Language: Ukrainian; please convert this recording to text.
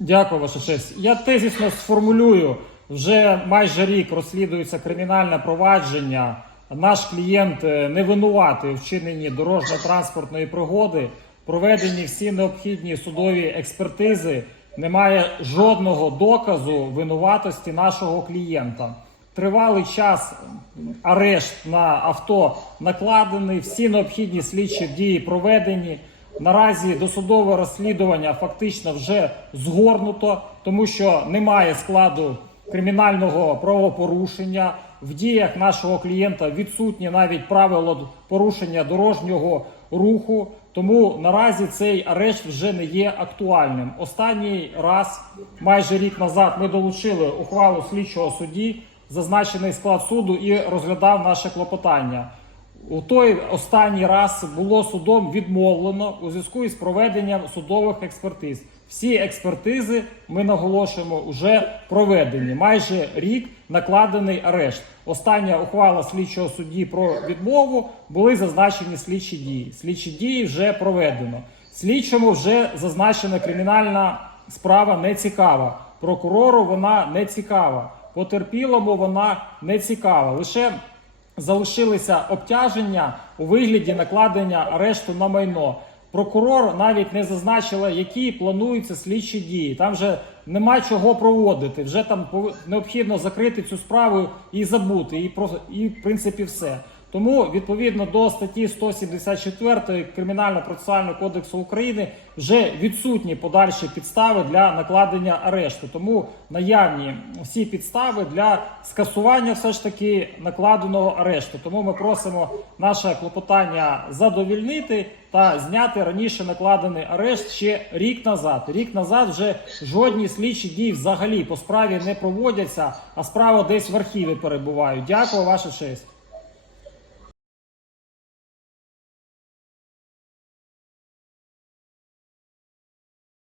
Дякую, ваша честь. Я тезісно сформулюю. Вже майже рік розслідується кримінальне провадження. Наш клієнт е, не винуватий у вчиненні дорожньо-транспортної пригоди. Проведені всі необхідні судові експертизи. Немає жодного доказу винуватості нашого клієнта. Тривалий час арешт на авто накладений, всі необхідні слідчі дії проведені. Наразі досудове розслідування фактично вже згорнуто, тому що немає складу кримінального правопорушення. В діях нашого клієнта відсутні навіть правила порушення дорожнього руху. Тому наразі цей арешт вже не є актуальним. Останній раз, майже рік назад, ми долучили ухвалу слідчого судді, зазначений склад суду і розглядав наше клопотання. У той останній раз було судом відмовлено у зв'язку із проведенням судових експертиз. Всі експертизи ми наголошуємо вже проведені. Майже рік накладений арешт. Остання ухвала слідчого судді про відмову були зазначені слідчі дії. Слідчі дії вже проведено. Слідчому вже зазначена кримінальна справа не цікава. Прокурору вона не цікава. Потерпілому вона не цікава. Лише залишилися обтяження у вигляді накладення арешту на майно. Прокурор навіть не зазначила, які плануються слідчі дії. Там вже нема чого проводити. Вже там необхідно закрити цю справу і забути. І про і в принципі все. Тому відповідно до статті 174 Кримінально-процесуального кодексу України вже відсутні подальші підстави для накладення арешту. Тому наявні всі підстави для скасування все ж таки накладеного арешту. Тому ми просимо наше клопотання задовільнити та зняти раніше накладений арешт ще рік назад. Рік назад вже жодні слідчі дії взагалі по справі не проводяться, а справа десь в архіві перебувають. Дякую, ваша честь.